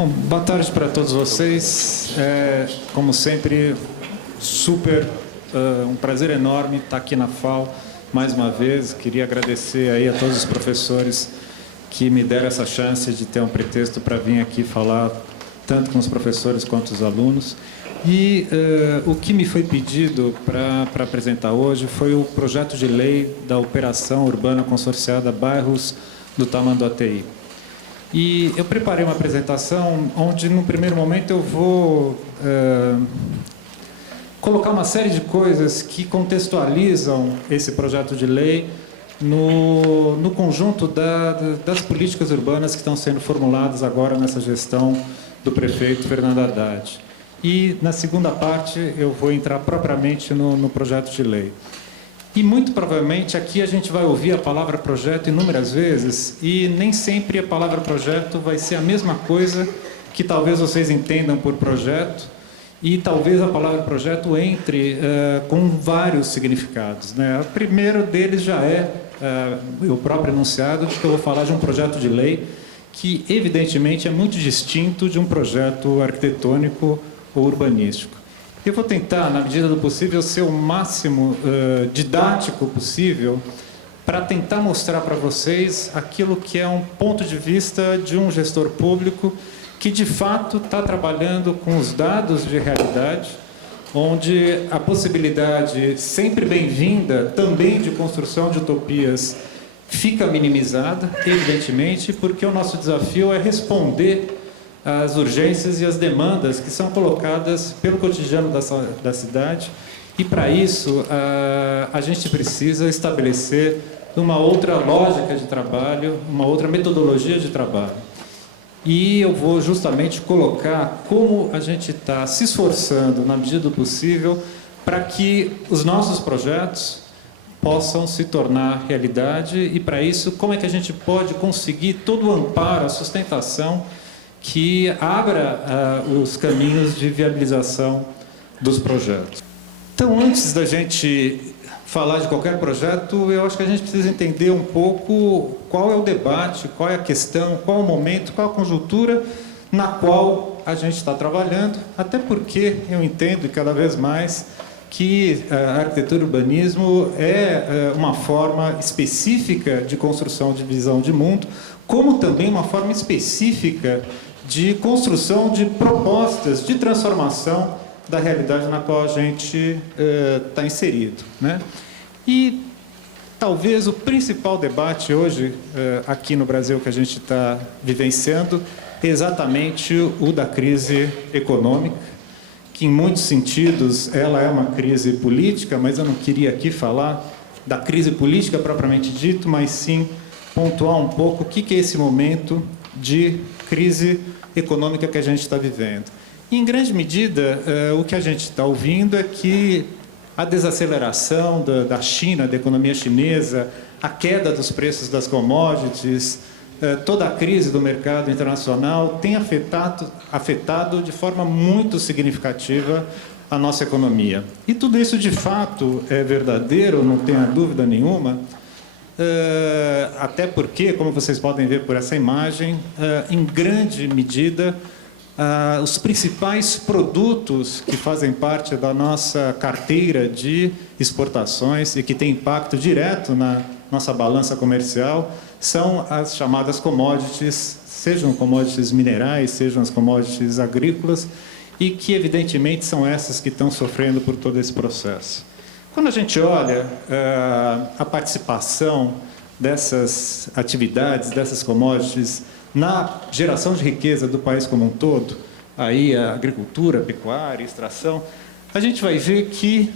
Bom, boa tarde para todos vocês. Como sempre, um prazer enorme estar aqui na FAO mais uma vez. Queria agradecer aí a todos os professores que me deram essa chance de ter um pretexto para vir aqui falar tanto com os professores quanto os alunos. E o que me foi pedido para apresentar hoje foi o projeto de lei da Operação Urbana Consorciada Bairros do Tamanduateí. E eu preparei uma apresentação onde, no primeiro momento, eu vou colocar uma série de coisas que contextualizam esse projeto de lei no conjunto das políticas urbanas que estão sendo formuladas agora nessa gestão do prefeito Fernando Haddad. E, na segunda parte, eu vou entrar propriamente no projeto de lei. E, muito provavelmente, aqui a gente vai ouvir a palavra projeto inúmeras vezes e nem sempre a palavra projeto vai ser a mesma coisa que talvez vocês entendam por projeto e talvez a palavra projeto entre com vários significados, né? O primeiro deles já o próprio enunciado de que eu vou falar de um projeto de lei que, evidentemente, é muito distinto de um projeto arquitetônico ou urbanístico. Eu vou tentar, na medida do possível, ser o máximo didático possível para tentar mostrar para vocês aquilo que é um ponto de vista de um gestor público que, de fato, está trabalhando com os dados de realidade, onde a possibilidade, sempre bem-vinda, também de construção de utopias, fica minimizada, evidentemente, porque o nosso desafio é responder as urgências e as demandas que são colocadas pelo cotidiano da cidade. E, para isso, a gente precisa estabelecer uma outra lógica de trabalho, uma outra metodologia de trabalho. E eu vou justamente colocar como a gente está se esforçando, na medida do possível, para que os nossos projetos possam se tornar realidade e, para isso, como é que a gente pode conseguir todo o amparo, a sustentação que abra os caminhos de viabilização dos projetos. Então, antes da gente falar de qualquer projeto, eu acho que a gente precisa entender um pouco qual é o debate, qual é a questão, qual é o momento, qual é a conjuntura na qual a gente está trabalhando, até porque eu entendo cada vez mais que a arquitetura e o urbanismo é uma forma específica de construção de visão de mundo, como também uma forma específica de construção de propostas de transformação da realidade na qual a gente está inserido, né? E talvez o principal debate hoje, aqui no Brasil, que a gente está vivenciando, é exatamente o da crise econômica, que em muitos sentidos ela é uma crise política, mas eu não queria aqui falar da crise política propriamente dito, mas sim pontuar um pouco o que é esse momento de crise econômica que a gente está vivendo. E, em grande medida, o que a gente está ouvindo é que a desaceleração da China, da economia chinesa, a queda dos preços das commodities, toda a crise do mercado internacional tem afetado de forma muito significativa a nossa economia. E tudo isso, de fato, é verdadeiro, não tenha dúvida nenhuma, até porque, como vocês podem ver por essa imagem, em grande medida, os principais produtos que fazem parte da nossa carteira de exportações e que têm impacto direto na nossa balança comercial são as chamadas commodities, sejam commodities minerais, sejam as commodities agrícolas, e que, evidentemente, são essas que estão sofrendo por todo esse processo. Quando a gente olha a participação dessas atividades, dessas commodities, na geração de riqueza do país como um todo, aí a agricultura, a pecuária, a extração, a gente vai ver que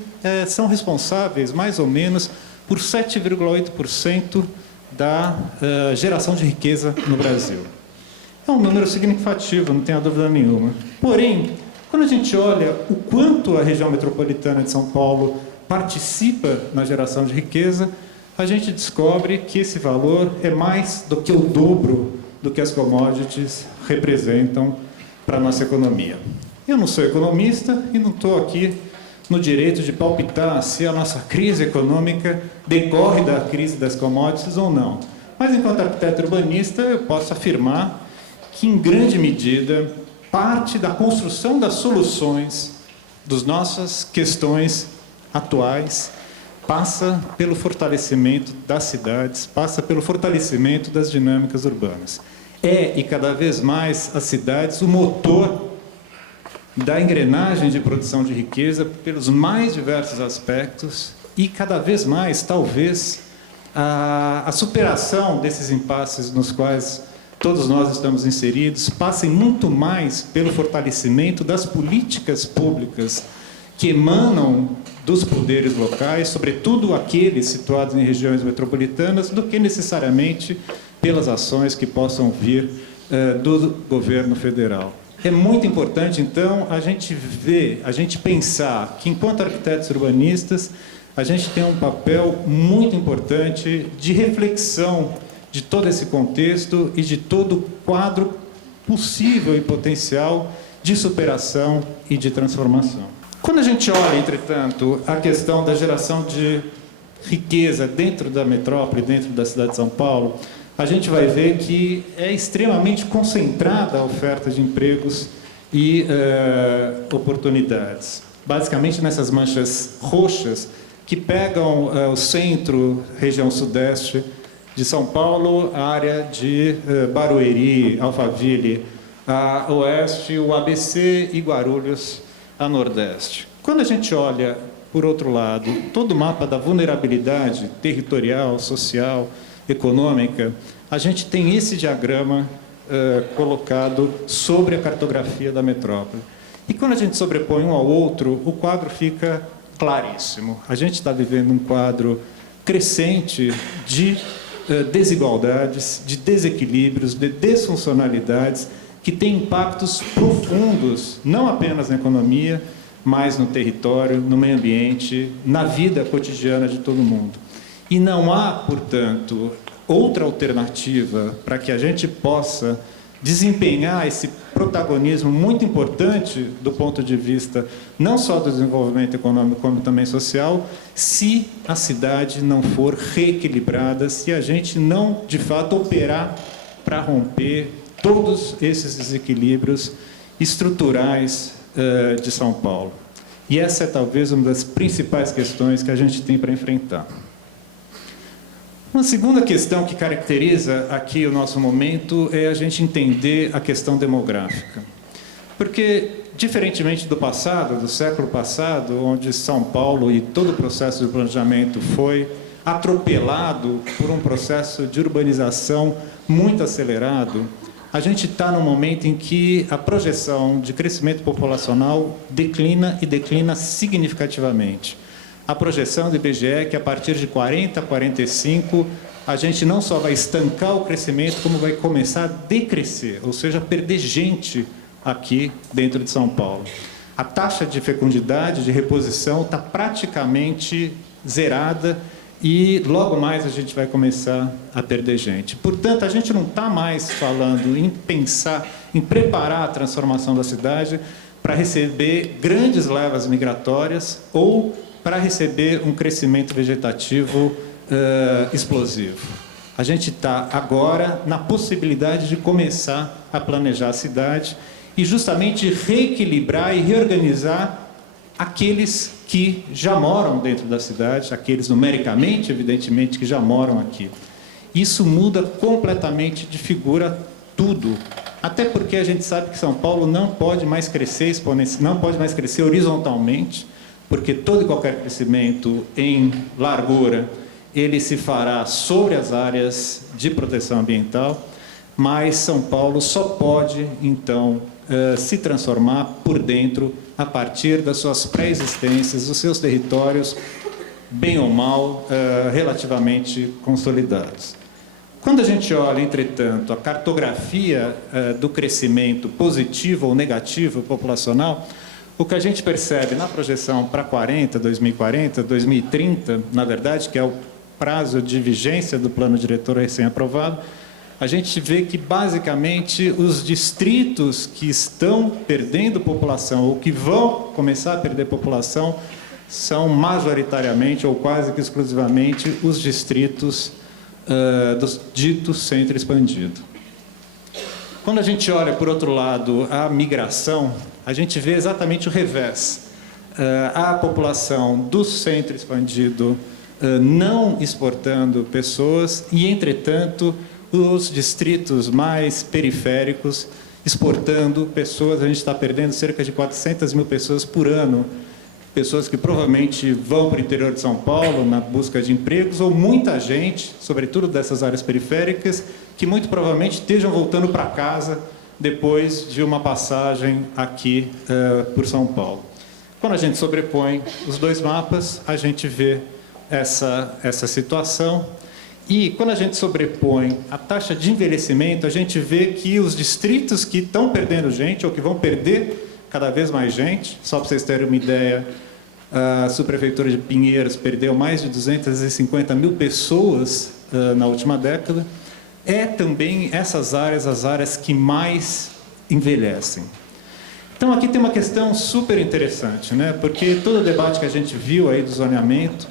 são responsáveis, mais ou menos, por 7,8% da geração de riqueza no Brasil. É um número significativo, não tenha dúvida nenhuma. Porém, quando a gente olha o quanto a região metropolitana de São Paulo participa na geração de riqueza, a gente descobre que esse valor é mais do que o dobro do que as commodities representam para a nossa economia. Eu não sou economista e não estou aqui no direito de palpitar se a nossa crise econômica decorre da crise das commodities ou não. Mas, enquanto arquiteto urbanista, eu posso afirmar que que, em grande medida, parte da construção das soluções das nossas questões atuais passa pelo fortalecimento das cidades, passa pelo fortalecimento das dinâmicas urbanas. E cada vez mais, as cidades, o motor da engrenagem de produção de riqueza pelos mais diversos aspectos e, cada vez mais, talvez, a superação desses impasses nos quais todos nós estamos inseridos passem muito mais pelo fortalecimento das políticas públicas que emanam dos poderes locais, sobretudo aqueles situados em regiões metropolitanas, do que necessariamente pelas ações que possam vir do governo federal. É muito importante, então, a gente pensar que, enquanto arquitetos urbanistas, a gente tem um papel muito importante de reflexão de todo esse contexto e de todo o quadro possível e potencial de superação e de transformação. Quando a gente olha, entretanto, a questão da geração de riqueza dentro da metrópole, dentro da cidade de São Paulo, a gente vai ver que é extremamente concentrada a oferta de empregos e oportunidades. Basicamente nessas manchas roxas que pegam o centro, região sudeste de São Paulo, a área de Barueri, Alphaville, a oeste, o ABC e Guarulhos, a nordeste. Quando a gente olha, por outro lado, todo o mapa da vulnerabilidade territorial, social, econômica, a gente tem esse diagrama colocado sobre a cartografia da metrópole. E quando a gente sobrepõe um ao outro, o quadro fica claríssimo. A gente está vivendo um quadro crescente de desigualdades, de desequilíbrios, de desfuncionalidades, que tem impactos profundos, não apenas na economia, mas no território, no meio ambiente, na vida cotidiana de todo mundo. E não há, portanto, outra alternativa para que a gente possa desempenhar esse protagonismo muito importante do ponto de vista não só do desenvolvimento econômico, como também social, se a cidade não for reequilibrada, se a gente não, de fato, operar para romper todos esses desequilíbrios estruturais de São Paulo. E essa é talvez uma das principais questões que a gente tem para enfrentar. Uma segunda questão que caracteriza aqui o nosso momento é a gente entender a questão demográfica. Porque, diferentemente do passado, do século passado, onde São Paulo e todo o processo de planejamento foi atropelado por um processo de urbanização muito acelerado, a gente está num momento em que a projeção de crescimento populacional declina e declina significativamente. A projeção do IBGE é que a partir de 40, 45, a gente não só vai estancar o crescimento, como vai começar a decrescer, ou seja, perder gente aqui dentro de São Paulo. A taxa de fecundidade, de reposição, está praticamente zerada e logo mais a gente vai começar a perder gente. Portanto, a gente não está mais falando em pensar, em preparar a transformação da cidade para receber grandes levas migratórias ou para receber um crescimento vegetativo explosivo. A gente está agora na possibilidade de começar a planejar a cidade e justamente reequilibrar e reorganizar aqueles que já moram dentro da cidade, aqueles numericamente, evidentemente, que já moram aqui. Isso muda completamente de figura tudo. Até porque a gente sabe que São Paulo não pode mais crescer não pode mais crescer horizontalmente, porque todo e qualquer crescimento em largura, ele se fará sobre as áreas de proteção ambiental, mas São Paulo só pode, então, se transformar por dentro a partir das suas pré-existências, dos seus territórios, bem ou mal, relativamente consolidados. Quando a gente olha, entretanto, a cartografia do crescimento positivo ou negativo populacional, o que a gente percebe na projeção para 2040, 2030, na verdade, que é o prazo de vigência do plano diretor recém-aprovado, a gente vê que, basicamente, os distritos que estão perdendo população ou que vão começar a perder população são majoritariamente ou quase que exclusivamente os distritos dos ditos centro expandido. Quando a gente olha, por outro lado, a migração, a gente vê exatamente o revés. A população do centro expandido não exportando pessoas e, entretanto, os distritos mais periféricos exportando pessoas. A gente está perdendo cerca de 400 mil pessoas por ano, pessoas que provavelmente vão para o interior de São Paulo na busca de empregos, ou muita gente, sobretudo dessas áreas periféricas, que muito provavelmente estejam voltando para casa depois de uma passagem aqui por São Paulo. Quando a gente sobrepõe os dois mapas, a gente vê essa situação. E quando a gente sobrepõe a taxa de envelhecimento, a gente vê que os distritos que estão perdendo gente, ou que vão perder cada vez mais gente, só para vocês terem uma ideia, a subprefeitura de Pinheiros perdeu mais de 250 mil pessoas na última década, também essas áreas, as áreas que mais envelhecem. Então, aqui tem uma questão super interessante, né? Porque todo o debate que a gente viu aí do zoneamento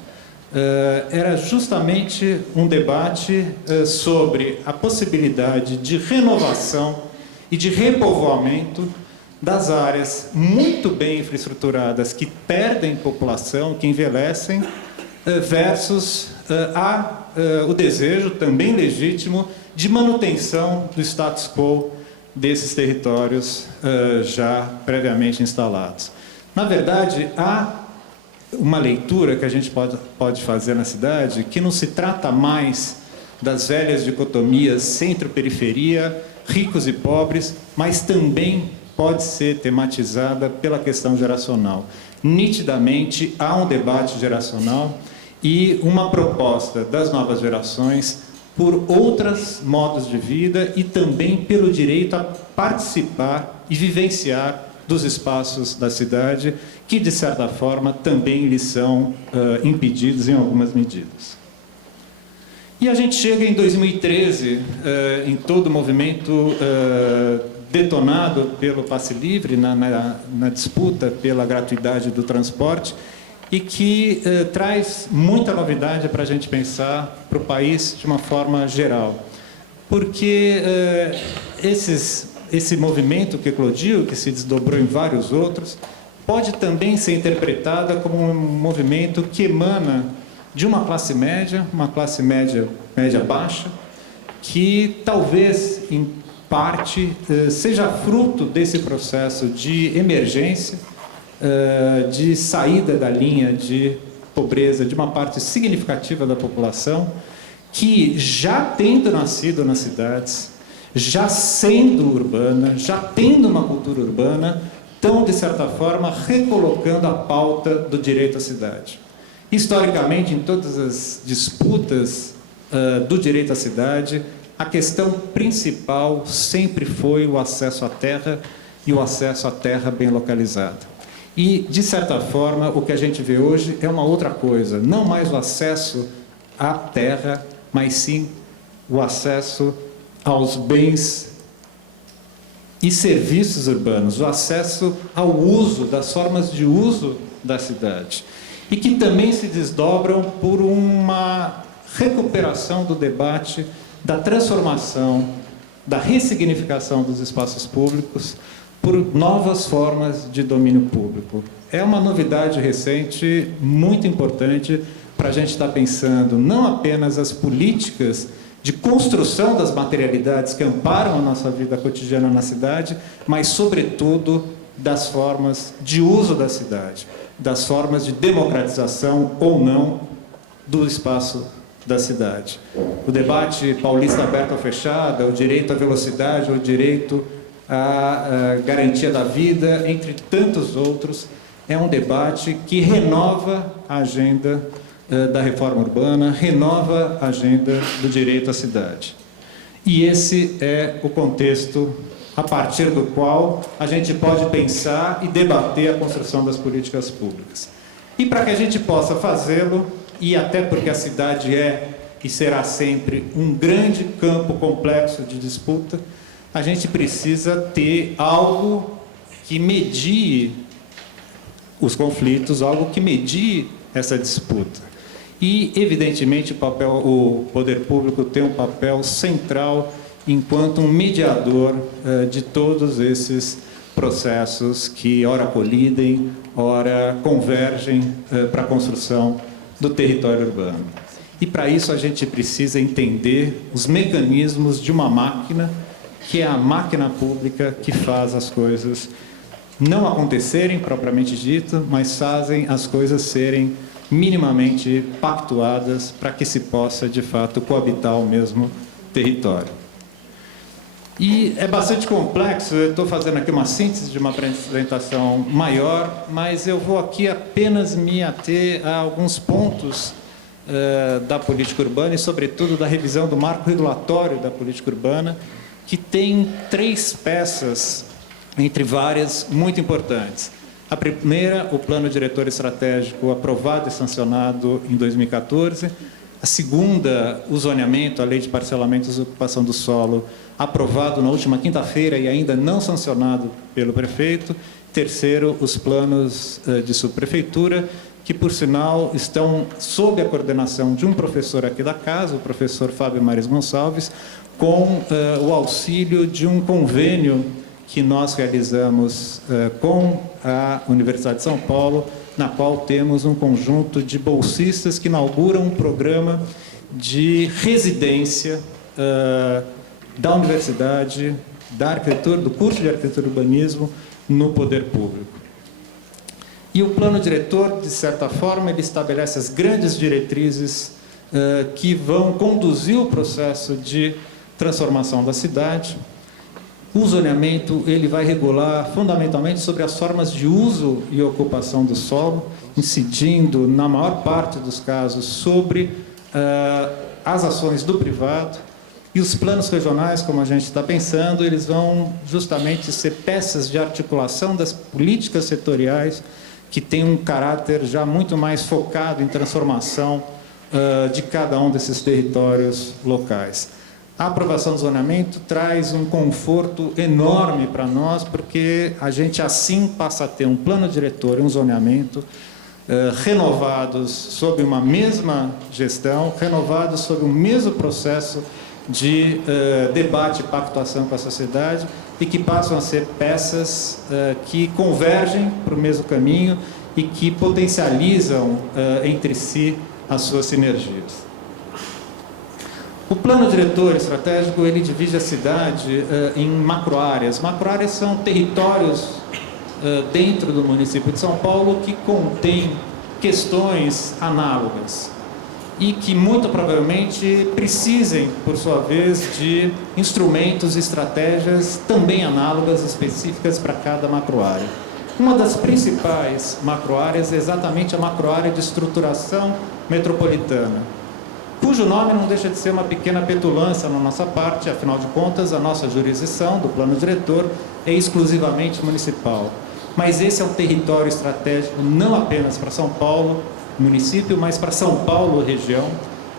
era justamente um debate sobre a possibilidade de renovação e de repovoamento das áreas muito bem infraestruturadas que perdem população, que envelhecem, versus o desejo, também legítimo, de manutenção do status quo desses territórios já previamente instalados. Na verdade, há uma leitura que a gente pode fazer na cidade que não se trata mais das velhas dicotomias centro-periferia, ricos e pobres, mas também pode ser tematizada pela questão geracional. Nitidamente, há um debate geracional e uma proposta das novas gerações por outros modos de vida e também pelo direito a participar e vivenciar dos espaços da cidade, que, de certa forma, também lhes são impedidos em algumas medidas. E a gente chega em 2013, em todo o movimento detonado pelo passe livre, na disputa pela gratuidade do transporte, e que traz muita novidade para a gente pensar para o país de uma forma geral. Porque esse movimento que eclodiu, que se desdobrou em vários outros, pode também ser interpretada como um movimento que emana de uma classe média baixa, que talvez, em parte, seja fruto desse processo de emergência, de saída da linha de pobreza de uma parte significativa da população, que já tendo nascido nas cidades, já sendo urbana, já tendo uma cultura urbana, estão, de certa forma, recolocando a pauta do direito à cidade. Historicamente, em todas as disputas do direito à cidade, a questão principal sempre foi o acesso à terra e o acesso à terra bem localizada. E, de certa forma, o que a gente vê hoje é uma outra coisa, não mais o acesso à terra, mas sim o acesso aos bens e serviços urbanos, o acesso ao uso, das formas de uso da cidade, e que também se desdobram por uma recuperação do debate da transformação, da ressignificação dos espaços públicos por novas formas de domínio público. É uma novidade recente muito importante para a gente estar pensando não apenas as políticas de construção das materialidades que amparam a nossa vida cotidiana na cidade, mas, sobretudo, das formas de uso da cidade, das formas de democratização ou não do espaço da cidade. O debate paulista aberto ou fechado, o direito à velocidade, o direito à garantia da vida, entre tantos outros, é um debate que renova a agenda da reforma urbana, renova a agenda do direito à cidade. E esse é o contexto a partir do qual a gente pode pensar e debater a construção das políticas públicas. E para que a gente possa fazê-lo, e até porque a cidade é e será sempre um grande campo complexo de disputa, a gente precisa ter algo que medie os conflitos, algo que medie essa disputa. E, evidentemente, o poder público tem um papel central enquanto um mediador de todos esses processos que ora colidem, ora convergem para a construção do território urbano. E para isso a gente precisa entender os mecanismos de uma máquina, que é a máquina pública que faz as coisas não acontecerem propriamente dito, mas fazem as coisas serem minimamente pactuadas para que se possa, de fato, coabitar o mesmo território. E é bastante complexo, eu estou fazendo aqui uma síntese de uma apresentação maior, mas eu vou aqui apenas me ater a alguns pontos da política urbana e, sobretudo, da revisão do marco regulatório da política urbana, que tem 3 peças, entre várias, muito importantes. A primeira, o Plano Diretor Estratégico aprovado e sancionado em 2014. A segunda, o zoneamento, a Lei de Parcelamento e Ocupação do Solo, aprovado na última quinta-feira e ainda não sancionado pelo prefeito. Terceiro, os planos de subprefeitura, que, por sinal, estão sob a coordenação de um professor aqui da casa, o professor Fábio Mares Gonçalves, com o auxílio de um convênio que nós realizamos com a Universidade de São Paulo, na qual temos um conjunto de bolsistas que inauguram um programa de residência da universidade, da arquitetura, do curso de arquitetura e urbanismo no poder público. E o plano diretor, de certa forma, ele estabelece as grandes diretrizes que vão conduzir o processo de transformação da cidade. O zoneamento ele vai regular fundamentalmente sobre as formas de uso e ocupação do solo, incidindo, na maior parte dos casos, sobre as ações do privado. E os planos regionais, como a gente está pensando, eles vão justamente ser peças de articulação das políticas setoriais que têm um caráter já muito mais focado em transformação de cada um desses territórios locais. A aprovação do zoneamento traz um conforto enorme para nós, porque a gente assim passa a ter um plano diretor e um zoneamento renovados sob uma mesma gestão, renovados sob o mesmo processo de debate e pactuação com a sociedade e que passam a ser peças que convergem para o mesmo caminho e que potencializam entre si as suas sinergias. O plano diretor estratégico ele divide a cidade em macroáreas. Macroáreas são territórios dentro do município de São Paulo que contêm questões análogas e que muito provavelmente precisem, por sua vez, de instrumentos e estratégias também análogas, específicas para cada macroárea. Uma das principais macroáreas é exatamente a macroárea de estruturação metropolitana, cujo nome não deixa de ser uma pequena petulância na nossa parte, afinal de contas, a nossa jurisdição do plano diretor é exclusivamente municipal. Mas esse é um território estratégico não apenas para São Paulo, município, mas para São Paulo, região,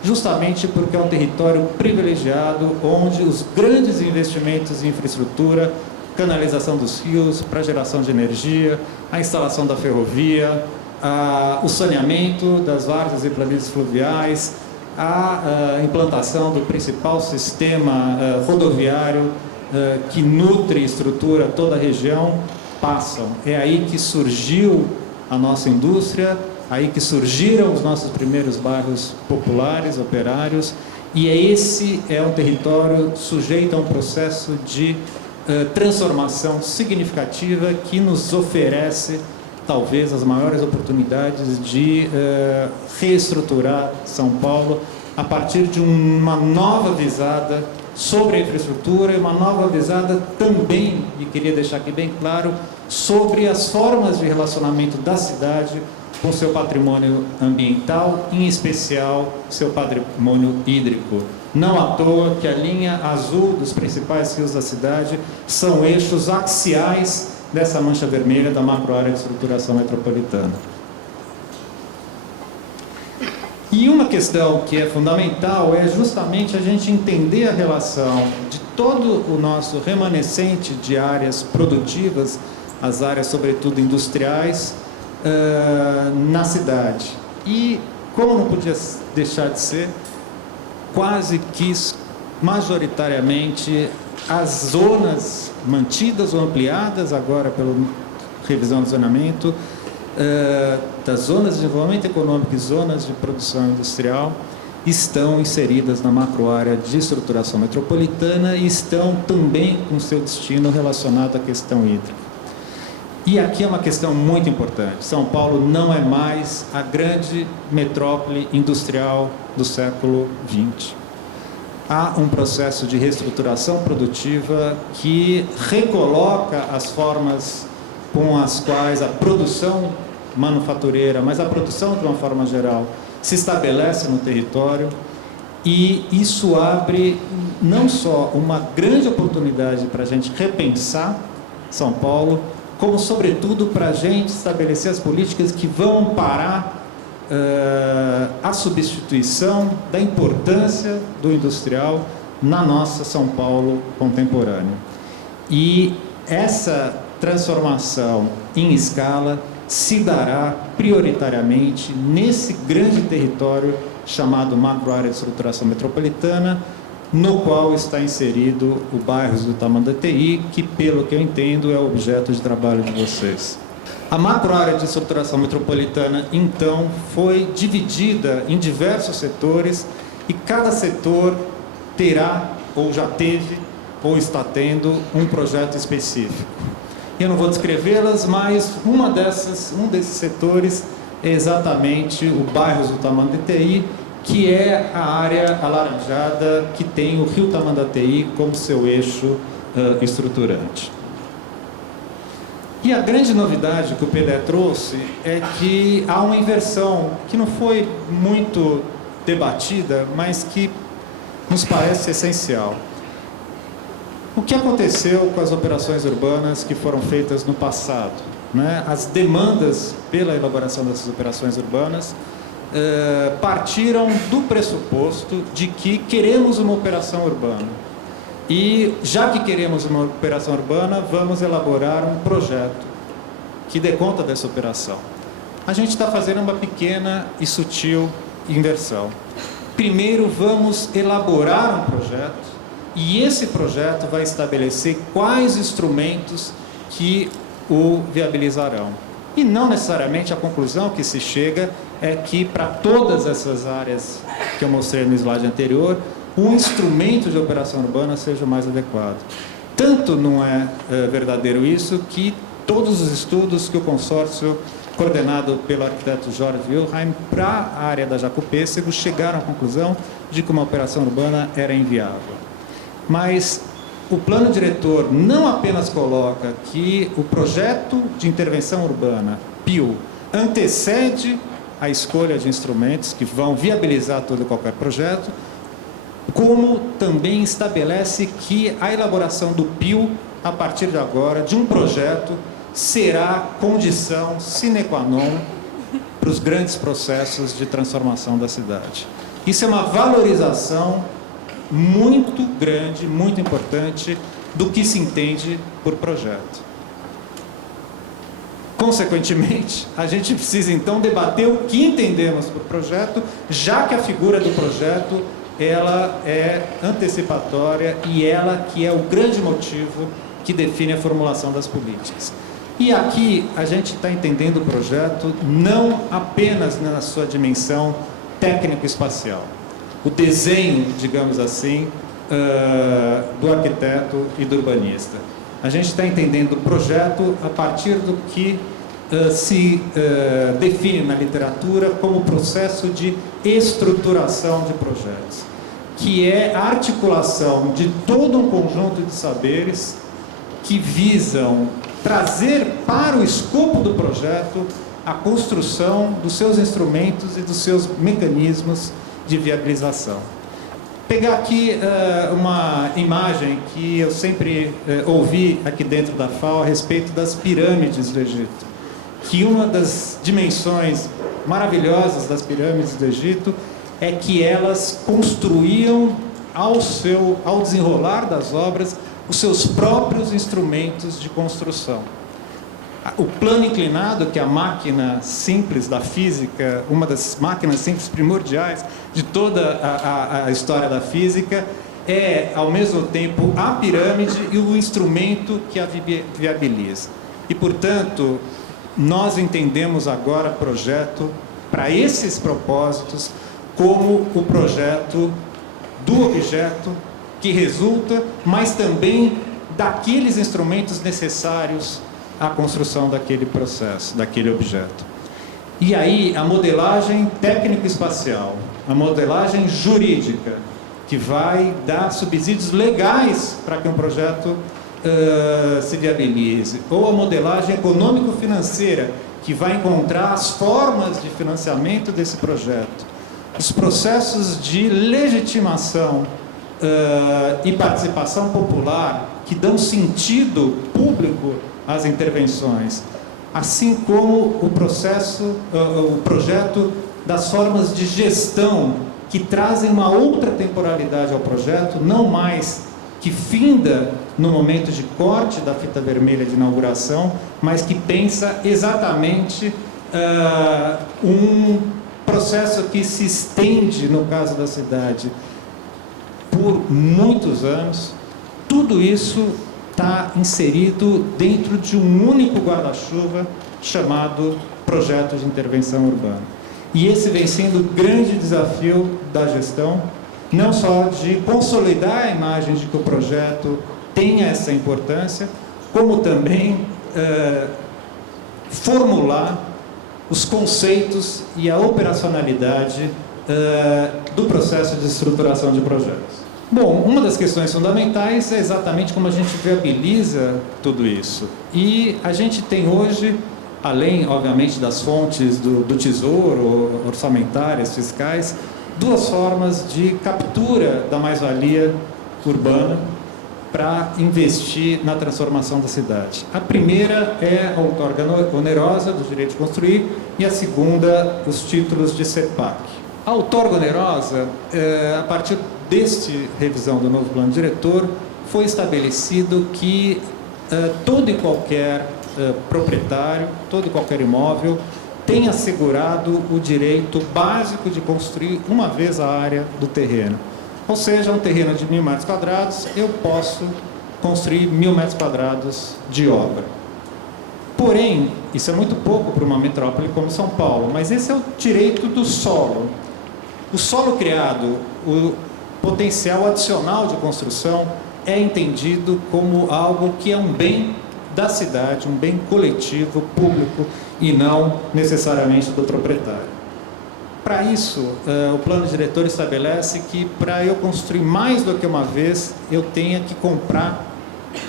justamente porque é um território privilegiado, onde os grandes investimentos em infraestrutura, canalização dos rios para geração de energia, a instalação da ferrovia, o saneamento das várzeas e planícies fluviais, a implantação do principal sistema rodoviário que nutre e estrutura toda a região, passam. É aí que surgiu a nossa indústria, aí que surgiram os nossos primeiros bairros populares, operários, e esse é um território sujeito a um processo de transformação significativa que nos oferece talvez as maiores oportunidades de reestruturar São Paulo a partir de uma nova visada sobre a infraestrutura e uma nova visada também, e queria deixar aqui bem claro, sobre as formas de relacionamento da cidade com seu patrimônio ambiental, em especial seu patrimônio hídrico. Não à toa que a linha azul dos principais rios da cidade são eixos axiais dessa mancha vermelha da macroárea de estruturação metropolitana. E uma questão que é fundamental é justamente a gente entender a relação de todo o nosso remanescente de áreas produtivas, as áreas sobretudo industriais, na cidade. E, como não podia deixar de ser, quase que majoritariamente as zonas mantidas ou ampliadas agora pela revisão do zonamento, das zonas de desenvolvimento econômico e zonas de produção industrial, estão inseridas na macroárea de estruturação metropolitana e estão também com seu destino relacionado à questão hídrica. E aqui é uma questão muito importante. São Paulo não é mais a grande metrópole industrial do século XX. Há um processo de reestruturação produtiva que recoloca as formas com as quais a produção manufatureira, mas a produção de uma forma geral, se estabelece no território, e isso abre não só uma grande oportunidade para a gente repensar São Paulo, como, sobretudo, para a gente estabelecer as políticas que vão parar a substituição da importância do industrial na nossa São Paulo contemporânea. E essa transformação em escala se dará prioritariamente nesse grande território chamado macroárea de estruturação metropolitana, no qual está inserido o bairro do Tamanduateí, que, pelo que eu entendo, é o objeto de trabalho de vocês. A macroárea de estruturação metropolitana, então, foi dividida em diversos setores e cada setor terá, ou já teve, ou está tendo, um projeto específico. Eu não vou descrevê-las, mas um desses setores é exatamente o bairro do Tamanduateí, que é a área alaranjada que tem o rio Tamanduateí como seu eixo estruturante. E a grande novidade que o PDE trouxe é que há uma inversão que não foi muito debatida, mas que nos parece essencial. O que aconteceu com as operações urbanas que foram feitas no passado, né? As demandas pela elaboração dessas operações urbanas partiram do pressuposto de que queremos uma operação urbana. E, já que queremos uma operação urbana, vamos elaborar um projeto que dê conta dessa operação. A gente está fazendo uma pequena e sutil inversão. Primeiro, vamos elaborar um projeto, e esse projeto vai estabelecer quais instrumentos que o viabilizarão. E não necessariamente a conclusão que se chega é que, para todas essas áreas que eu mostrei no slide anterior, o instrumento de operação urbana seja o mais adequado. Tanto não é verdadeiro isso que todos os estudos que o consórcio, coordenado pelo arquiteto Jorge Wilhelm, para a área da Jacopêssego, chegaram à conclusão de que uma operação urbana era inviável. Mas o plano diretor não apenas coloca que o projeto de intervenção urbana, PIU, antecede a escolha de instrumentos que vão viabilizar todo e qualquer projeto, como também estabelece que a elaboração do PIU, a partir de agora, de um projeto, será condição sine qua non para os grandes processos de transformação da cidade. Isso é uma valorização muito grande, muito importante, do que se entende por projeto. Consequentemente, a gente precisa então debater o que entendemos por projeto, já que a figura do projeto ela é antecipatória e ela que é o grande motivo que define a formulação das políticas. E aqui a gente está entendendo o projeto não apenas na sua dimensão técnico-espacial, o desenho, digamos assim, do arquiteto e do urbanista. A gente está entendendo o projeto a partir do que se define na literatura como processo de estruturação de projetos, que é a articulação de todo um conjunto de saberes que visam trazer para o escopo do projeto a construção dos seus instrumentos e dos seus mecanismos de viabilização. Pegar aqui uma imagem que eu sempre ouvi aqui dentro da FAO a respeito das pirâmides do Egito, que uma das dimensões maravilhosas das pirâmides do Egito é que elas construíam, ao desenrolar das obras, os seus próprios instrumentos de construção. O plano inclinado, que é a máquina simples da física, uma das máquinas simples primordiais de toda a história da física, é, ao mesmo tempo, a pirâmide e o instrumento que a viabiliza. E, portanto, nós entendemos agora projeto para esses propósitos como o projeto do objeto que resulta, mas também daqueles instrumentos necessários à construção daquele processo, daquele objeto. E aí a modelagem técnico-espacial, a modelagem jurídica, que vai dar subsídios legais para que um projeto se viabilize, ou a modelagem econômico-financeira, que vai encontrar as formas de financiamento desse projeto, os processos de legitimação e participação popular que dão sentido público às intervenções, assim como o projeto das formas de gestão que trazem uma outra temporalidade ao projeto, não mais que finda no momento de corte da fita vermelha de inauguração, mas que pensa exatamente um processo que se estende, no caso da cidade, por muitos anos. Tudo isso está inserido dentro de um único guarda-chuva chamado Projeto de Intervenção Urbana. E esse vem sendo o grande desafio da gestão, não só de consolidar a imagem de que o projeto tenha essa importância, como também formular os conceitos e a operacionalidade do processo de estruturação de projetos. Bom, uma das questões fundamentais é exatamente como a gente viabiliza tudo isso. E a gente tem hoje, além, obviamente, das fontes do Tesouro, orçamentárias, fiscais, duas formas de captura da mais-valia urbana para investir na transformação da cidade. A primeira é a outorga onerosa do direito de construir e a segunda, os títulos de CEPAC. A outorga onerosa, a partir deste revisão do novo plano diretor, foi estabelecido que todo e qualquer proprietário, todo e qualquer imóvel tem assegurado o direito básico de construir uma vez a área do terreno. Ou seja, um terreno de 1.000 metros quadrados, eu posso construir 1.000 metros quadrados de obra. Porém, isso é muito pouco para uma metrópole como São Paulo, mas esse é o direito do solo. O solo criado, o potencial adicional de construção, é entendido como algo que é um bem da cidade, um bem coletivo, público, e não necessariamente do proprietário. Para isso, o plano diretor estabelece que para eu construir mais do que uma vez, eu tenha que comprar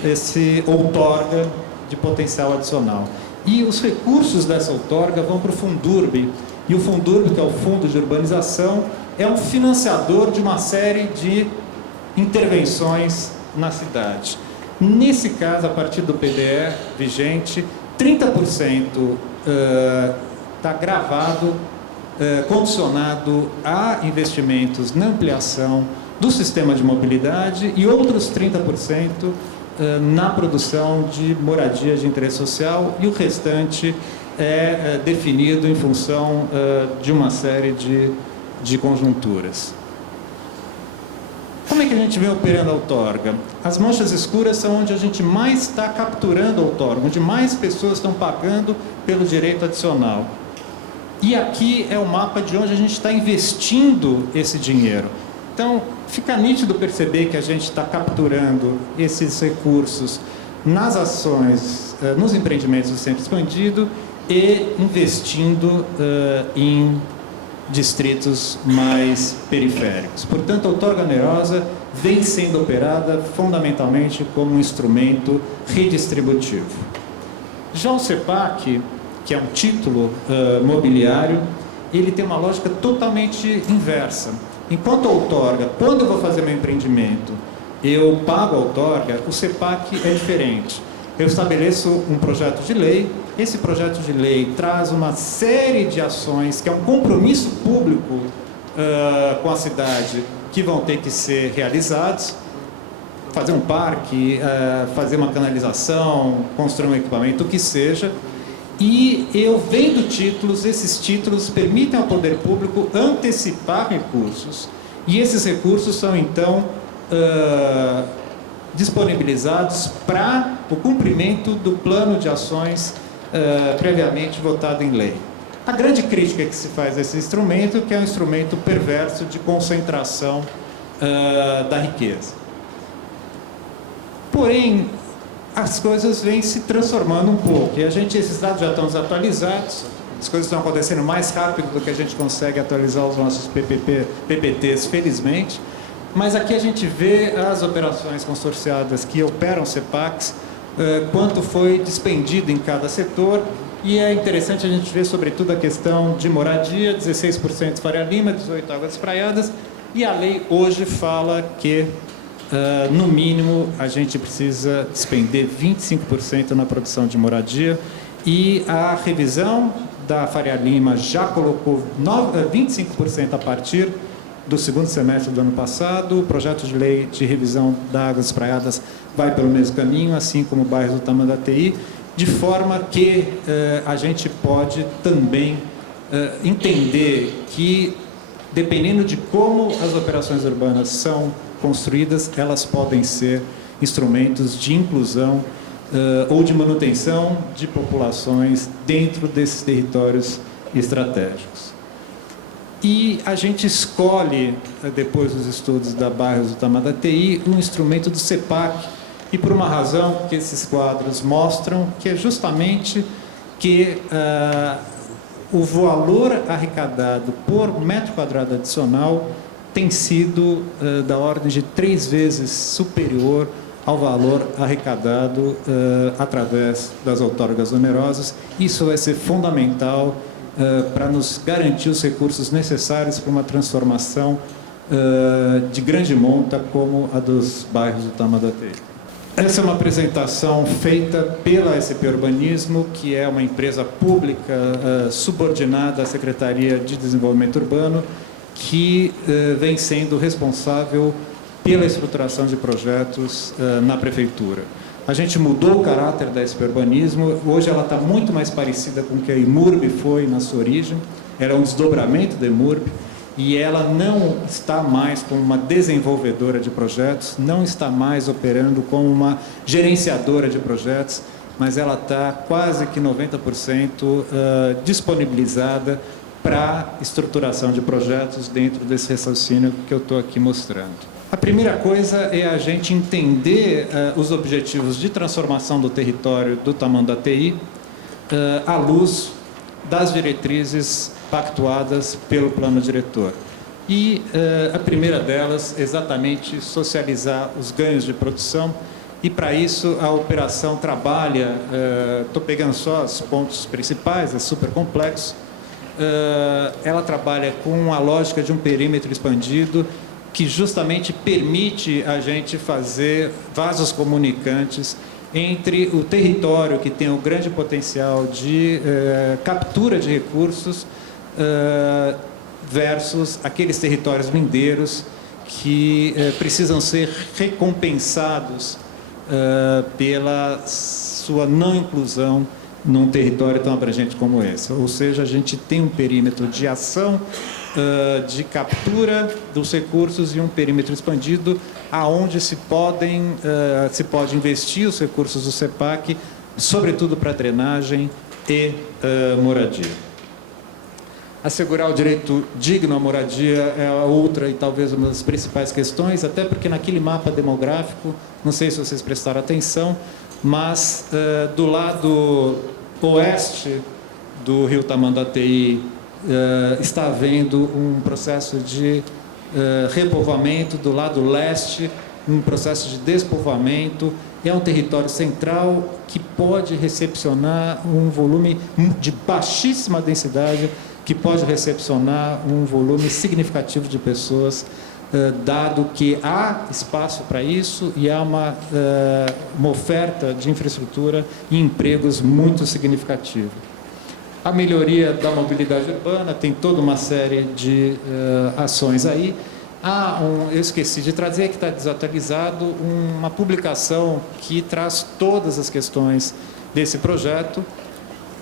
esse outorga de potencial adicional. E os recursos dessa outorga vão para o Fundurb. E o Fundurb, que é o Fundo de Urbanização, é um financiador de uma série de intervenções na cidade. Nesse caso, a partir do PDE vigente, 30% está gravado, condicionado a investimentos na ampliação do sistema de mobilidade e outros 30% na produção de moradia de interesse social, e o restante é definido em função de uma série de conjunturas. Como é que a gente vem operando a outorga? As manchas escuras são onde a gente mais está capturando a outorga, onde mais pessoas estão pagando pelo direito adicional. E aqui é o mapa de onde a gente está investindo esse dinheiro. Então, fica nítido perceber que a gente está capturando esses recursos nas ações, nos empreendimentos do centro expandido e investindo em distritos mais periféricos. Portanto, a outorga onerosa vem sendo operada fundamentalmente como um instrumento redistributivo. Já o CEPAC, que é um título mobiliário, ele tem uma lógica totalmente inversa. Enquanto a outorga, quando eu vou fazer meu empreendimento, eu pago a outorga, o CEPAC é diferente. Eu estabeleço um projeto de lei, esse projeto de lei traz uma série de ações, que é um compromisso público com a cidade, que vão ter que ser realizados, fazer um parque, fazer uma canalização, construir um equipamento, o que seja, e eu vendo títulos, esses títulos permitem ao poder público antecipar recursos, e esses recursos são então disponibilizados para o cumprimento do plano de ações previamente votado em lei. A grande crítica que se faz a esse instrumento é que é um instrumento perverso de concentração da riqueza. Porém, as coisas vêm se transformando um pouco, e esses dados já estão desatualizados, as coisas estão acontecendo mais rápido do que a gente consegue atualizar os nossos PPTs, felizmente, mas aqui a gente vê as operações consorciadas que operam CEPACs, quanto foi despendido em cada setor, e é interessante a gente ver, sobretudo, a questão de moradia, 16% Faria Lima, 18% Águas Espraiadas, e a lei hoje fala que, no mínimo, a gente precisa despender 25% na produção de moradia, e a revisão da Faria Lima já colocou 25% a partir do segundo semestre do ano passado. O projeto de lei de revisão da Águas Espraiadas vai pelo mesmo caminho, assim como o bairro do Tamanduateí, de forma que a gente pode também entender que, dependendo de como as operações urbanas são construídas, elas podem ser instrumentos de inclusão ou de manutenção de populações dentro desses territórios estratégicos. E a gente escolhe, depois dos estudos da Bairros do Tamanduateí, um instrumento do CEPAC, e por uma razão que esses quadros mostram, que é justamente que o valor arrecadado por metro quadrado adicional tem sido da ordem de 3 vezes superior ao valor arrecadado através das outorgas onerosas. Isso vai ser fundamental para nos garantir os recursos necessários para uma transformação de grande monta como a dos bairros do Tamanduateí. Essa é uma apresentação feita pela SP Urbanismo, que é uma empresa pública subordinada à Secretaria de Desenvolvimento Urbano, que vem sendo responsável pela estruturação de projetos na Prefeitura. A gente mudou o caráter da SP Urbanismo, hoje ela está muito mais parecida com o que a IMURB foi na sua origem, era um desdobramento da IMURB, e ela não está mais como uma desenvolvedora de projetos, não está mais operando como uma gerenciadora de projetos, mas ela está quase que 90% disponibilizada para estruturação de projetos dentro desse raciocínio que eu estou aqui mostrando. A primeira coisa é a gente entender os objetivos de transformação do território do Tamanduateí à luz das diretrizes pactuadas pelo plano diretor. E a primeira delas é exatamente socializar os ganhos de produção, e para isso a operação trabalha, estou pegando só os pontos principais, é super complexo, ela trabalha com a lógica de um perímetro expandido, que justamente permite a gente fazer vasos comunicantes entre o território que tem um grande potencial de captura de recursos versus aqueles territórios mindeiros que precisam ser recompensados pela sua não inclusão num território tão abrangente como esse. Ou seja, a gente tem um perímetro de ação de captura dos recursos e um perímetro expandido aonde se pode investir os recursos do CEPAC, sobretudo para drenagem e moradia. Assegurar o direito digno à moradia é a outra e talvez uma das principais questões, até porque naquele mapa demográfico, não sei se vocês prestaram atenção, mas do lado oeste do rio Tamanduateí está havendo um processo de repovoamento, do lado leste um processo de despovoamento. É um território central que pode recepcionar um volume de baixíssima densidade, que pode recepcionar um volume significativo de pessoas, dado que há espaço para isso e há uma oferta de infraestrutura e empregos muito significativa. A melhoria da mobilidade urbana tem toda uma série de ações aí. Eu esqueci de trazer, que está desatualizado, uma publicação que traz todas as questões desse projeto,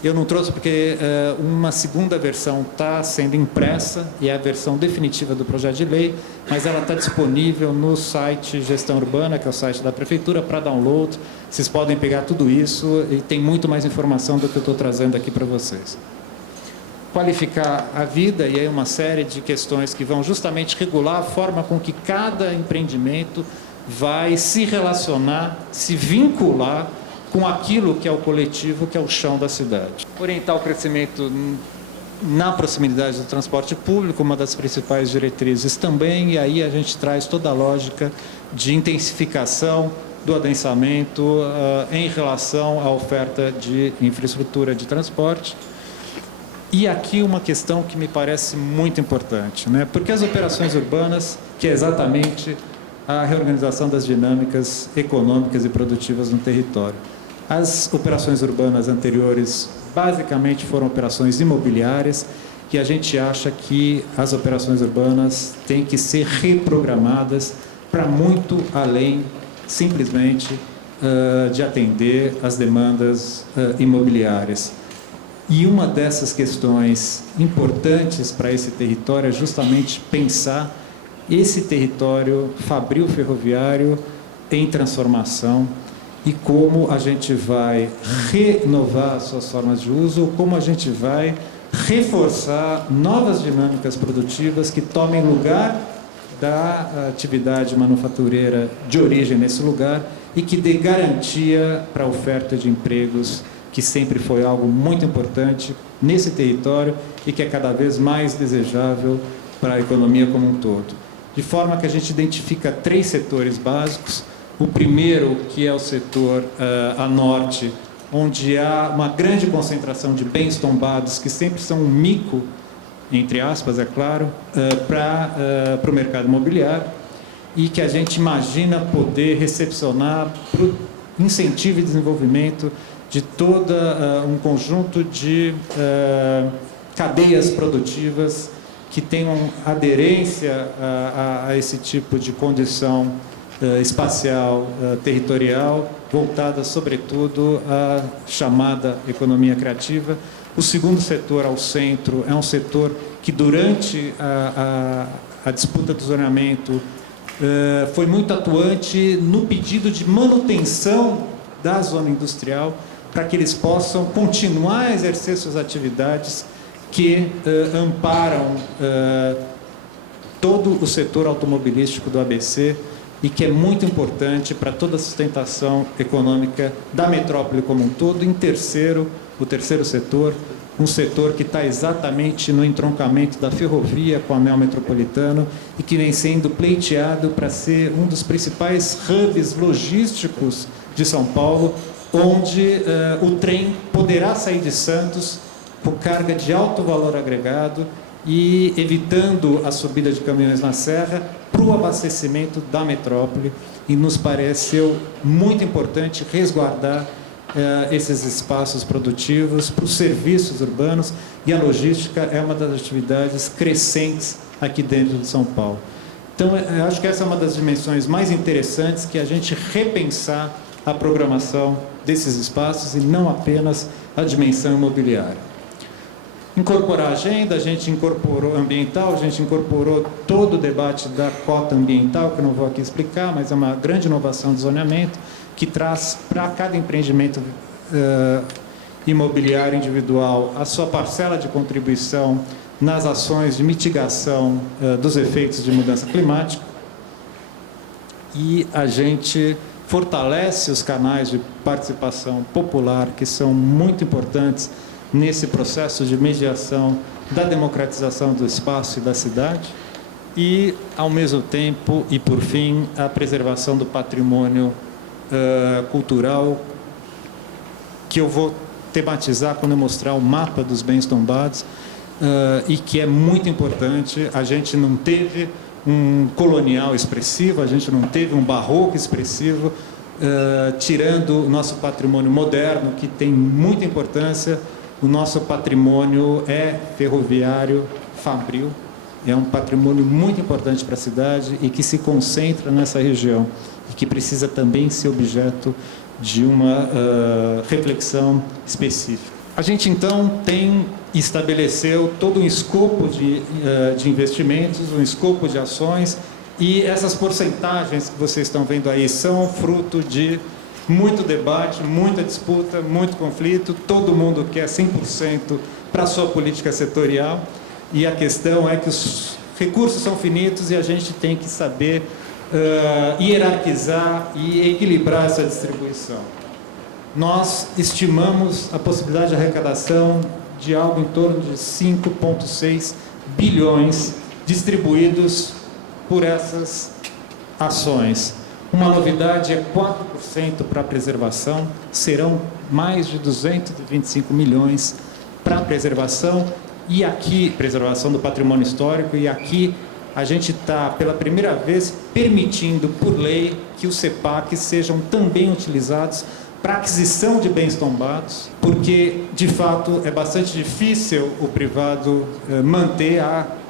Eu não trouxe porque uma segunda versão está sendo impressa e é a versão definitiva do projeto de lei, mas ela está disponível no site Gestão Urbana, que é o site da Prefeitura, para download. Vocês podem pegar tudo isso e tem muito mais informação do que eu estou trazendo aqui para vocês. Qualificar a vida, e aí uma série de questões que vão justamente regular a forma com que cada empreendimento vai se relacionar, se vincular com aquilo que é o coletivo, que é o chão da cidade. Orientar o crescimento na proximidade do transporte público, uma das principais diretrizes também, e aí a gente traz toda a lógica de intensificação do adensamento em relação à oferta de infraestrutura de transporte. E aqui uma questão que me parece muito importante, né? Porque as operações urbanas, que é exatamente a reorganização das dinâmicas econômicas e produtivas no território. As operações urbanas anteriores basicamente foram operações imobiliárias e a gente acha que as operações urbanas têm que ser reprogramadas para muito além simplesmente de atender às demandas imobiliárias. E uma dessas questões importantes para esse território é justamente pensar esse território fabril ferroviário em transformação e como a gente vai renovar as suas formas de uso, como a gente vai reforçar novas dinâmicas produtivas que tomem lugar da atividade manufatureira de origem nesse lugar e que dê garantia para a oferta de empregos, que sempre foi algo muito importante nesse território e que é cada vez mais desejável para a economia como um todo. De forma que a gente identifica 3 setores básicos. O primeiro, que é o setor a norte, onde há uma grande concentração de bens tombados, que sempre são um mico, entre aspas, é claro, para o mercado imobiliário, e que a gente imagina poder recepcionar para o incentivo e desenvolvimento de todo um conjunto de cadeias produtivas que tenham aderência a esse tipo de condição espacial, territorial, voltada sobretudo à chamada economia criativa. O segundo setor, ao centro, é um setor que durante a disputa do zoneamento foi muito atuante no pedido de manutenção da zona industrial para que eles possam continuar a exercer suas atividades que amparam todo o setor automobilístico do ABC e que é muito importante para toda a sustentação econômica da metrópole como um todo. Em terceiro, o terceiro setor, um setor que está exatamente no entroncamento da ferrovia com o anel metropolitano e que vem sendo pleiteado para ser um dos principais hubs logísticos de São Paulo, onde o trem poderá sair de Santos por carga de alto valor agregado e evitando a subida de caminhões na serra para o abastecimento da metrópole. E nos pareceu muito importante resguardar esses espaços produtivos para os serviços urbanos, e a logística é uma das atividades crescentes aqui dentro de São Paulo. Então, eu acho que essa é uma das dimensões mais interessantes, que é a gente repensar a programação desses espaços e não apenas a dimensão imobiliária. Incorporar a agenda, a gente incorporou ambiental, a gente incorporou todo o debate da cota ambiental, que eu não vou aqui explicar, mas é uma grande inovação de zoneamento, que traz para cada empreendimento imobiliário individual a sua parcela de contribuição nas ações de mitigação dos efeitos de mudança climática. E a gente fortalece os canais de participação popular, que são muito importantes nesse processo de mediação da democratização do espaço e da cidade, e, ao mesmo tempo, e por fim, a preservação do patrimônio cultural, que eu vou tematizar quando eu mostrar o mapa dos bens tombados, e que é muito importante. A gente não teve um colonial expressivo, a gente não teve um barroco expressivo, tirando o nosso patrimônio moderno, que tem muita importância. O nosso patrimônio é ferroviário, fabril, é um patrimônio muito importante para a cidade e que se concentra nessa região e que precisa também ser objeto de uma reflexão específica. A gente, então, estabeleceu todo um escopo de investimentos, um escopo de ações, e essas porcentagens que vocês estão vendo aí são fruto de muito debate, muita disputa, muito conflito. Todo mundo quer 100% para a sua política setorial, e a questão é que os recursos são finitos e a gente tem que saber hierarquizar e equilibrar essa distribuição. Nós estimamos a possibilidade de arrecadação de algo em torno de 5,6 bilhões distribuídos por essas ações. Uma novidade é 4% para a preservação, serão mais de 225 milhões para a preservação, e aqui, preservação do patrimônio histórico, e aqui a gente está, pela primeira vez, permitindo, por lei, que os CEPACs sejam também utilizados para aquisição de bens tombados, porque, de fato, é bastante difícil o privado manter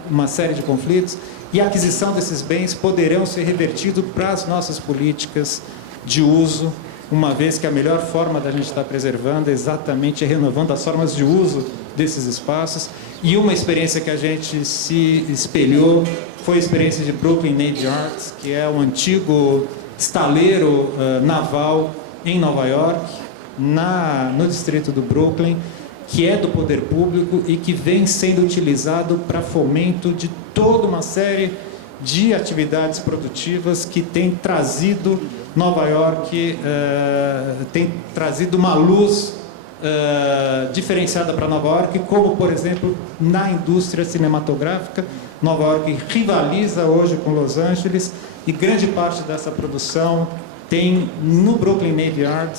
uma série de conflitos, e a aquisição desses bens poderão ser revertidos para as nossas políticas de uso, uma vez que a melhor forma da gente estar preservando é exatamente renovando as formas de uso desses espaços. E uma experiência que a gente se espelhou foi a experiência de Brooklyn Navy Yards, que é um antigo estaleiro naval em Nova York, no distrito do Brooklyn, que é do poder público e que vem sendo utilizado para fomento de toda uma série de atividades produtivas que tem trazido Nova York, tem trazido uma luz diferenciada para Nova York, como, por exemplo, na indústria cinematográfica. Nova York rivaliza hoje com Los Angeles, e grande parte dessa produção tem no Brooklyn Navy Yard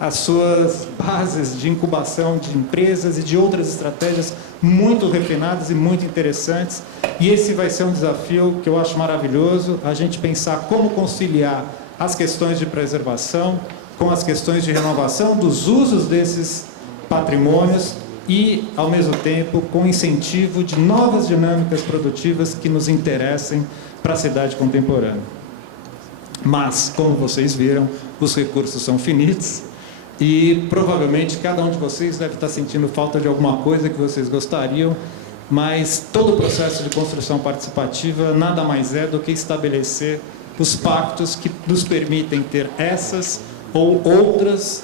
as suas bases de incubação de empresas e de outras estratégias muito refinadas e muito interessantes. E esse vai ser um desafio que eu acho maravilhoso, a gente pensar como conciliar as questões de preservação com as questões de renovação dos usos desses patrimônios e, ao mesmo tempo, com incentivo de novas dinâmicas produtivas que nos interessem para a cidade contemporânea. Mas, como vocês viram, os recursos são finitos e provavelmente cada um de vocês deve estar sentindo falta de alguma coisa que vocês gostariam, mas todo o processo de construção participativa nada mais é do que estabelecer os pactos que nos permitem ter essas ou outras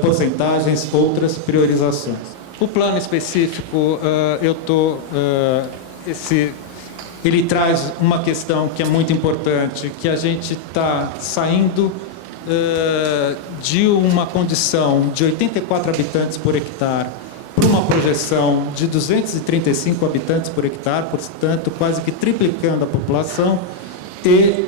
porcentagens, outras priorizações. O plano específico, ele traz uma questão que é muito importante, que a gente está saindo de uma condição de 84 habitantes por hectare para uma projeção de 235 habitantes por hectare, portanto, quase que triplicando a população e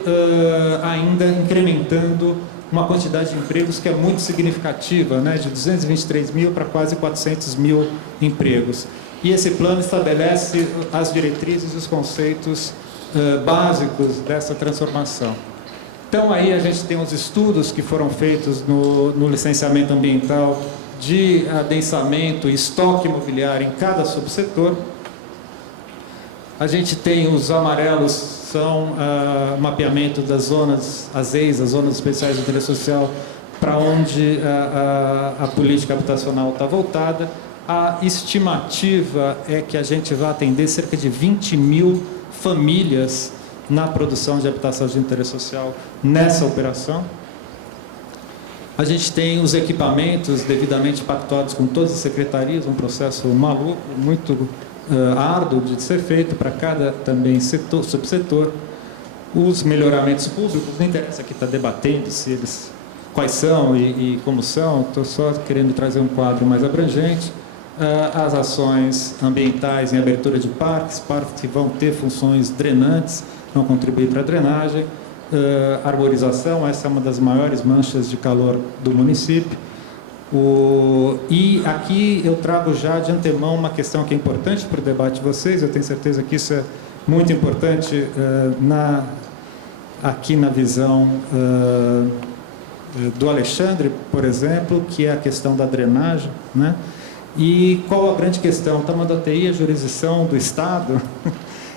ainda incrementando uma quantidade de empregos que é muito significativa, né, de 223 mil para quase 400 mil empregos. E esse plano estabelece as diretrizes e os conceitos básicos dessa transformação. Então, aí a gente tem os estudos que foram feitos no licenciamento ambiental de adensamento e estoque imobiliário em cada subsetor. A gente tem os amarelos, são mapeamento das zonas, as EIs, as zonas especiais de interesse social, para onde a política habitacional está voltada. A estimativa é que a gente vai atender cerca de 20 mil famílias na produção de habitação de interesse social nessa operação. A gente tem os equipamentos devidamente pactuados com todas as secretarias, um processo maluco, muito árduo de ser feito para cada também setor, subsetor. Os melhoramentos públicos, não interessa que está debatendo se eles, quais são e como são, estou só querendo trazer um quadro mais abrangente. As ações ambientais em abertura de parques que vão ter funções drenantes, vão contribuir para a drenagem. Arborização, essa é uma das maiores manchas de calor do município. E aqui eu trago já de antemão uma questão que é importante para o debate de vocês, eu tenho certeza que isso é muito importante aqui na visão do Alexandre, por exemplo, que é a questão da drenagem, né? E qual a grande questão? O Tamanduateí é a jurisdição do Estado,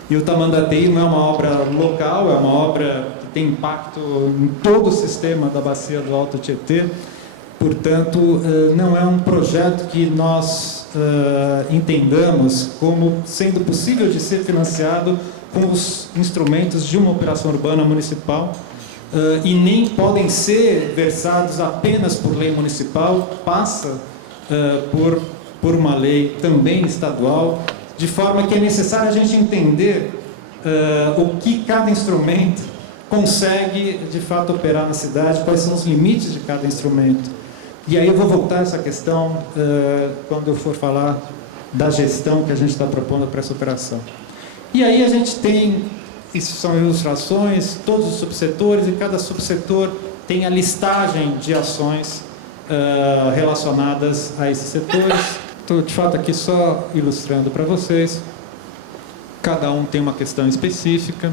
e o Tamanduateí não é uma obra local, é uma obra que tem impacto em todo o sistema da bacia do Alto Tietê. Portanto, não é um projeto que nós entendamos como sendo possível de ser financiado com os instrumentos de uma operação urbana municipal, e nem podem ser versados apenas por lei municipal, passa por uma lei também estadual, de forma que é necessário a gente entender o que cada instrumento consegue, de fato, operar na cidade, quais são os limites de cada instrumento. E aí eu vou voltar a essa questão quando eu for falar da gestão que a gente está propondo para essa operação. E aí a gente tem, isso são ilustrações, todos os subsetores, e cada subsetor tem a listagem de ações relacionadas a esses setores. Estou, de fato, aqui só ilustrando para vocês. Cada um tem uma questão específica,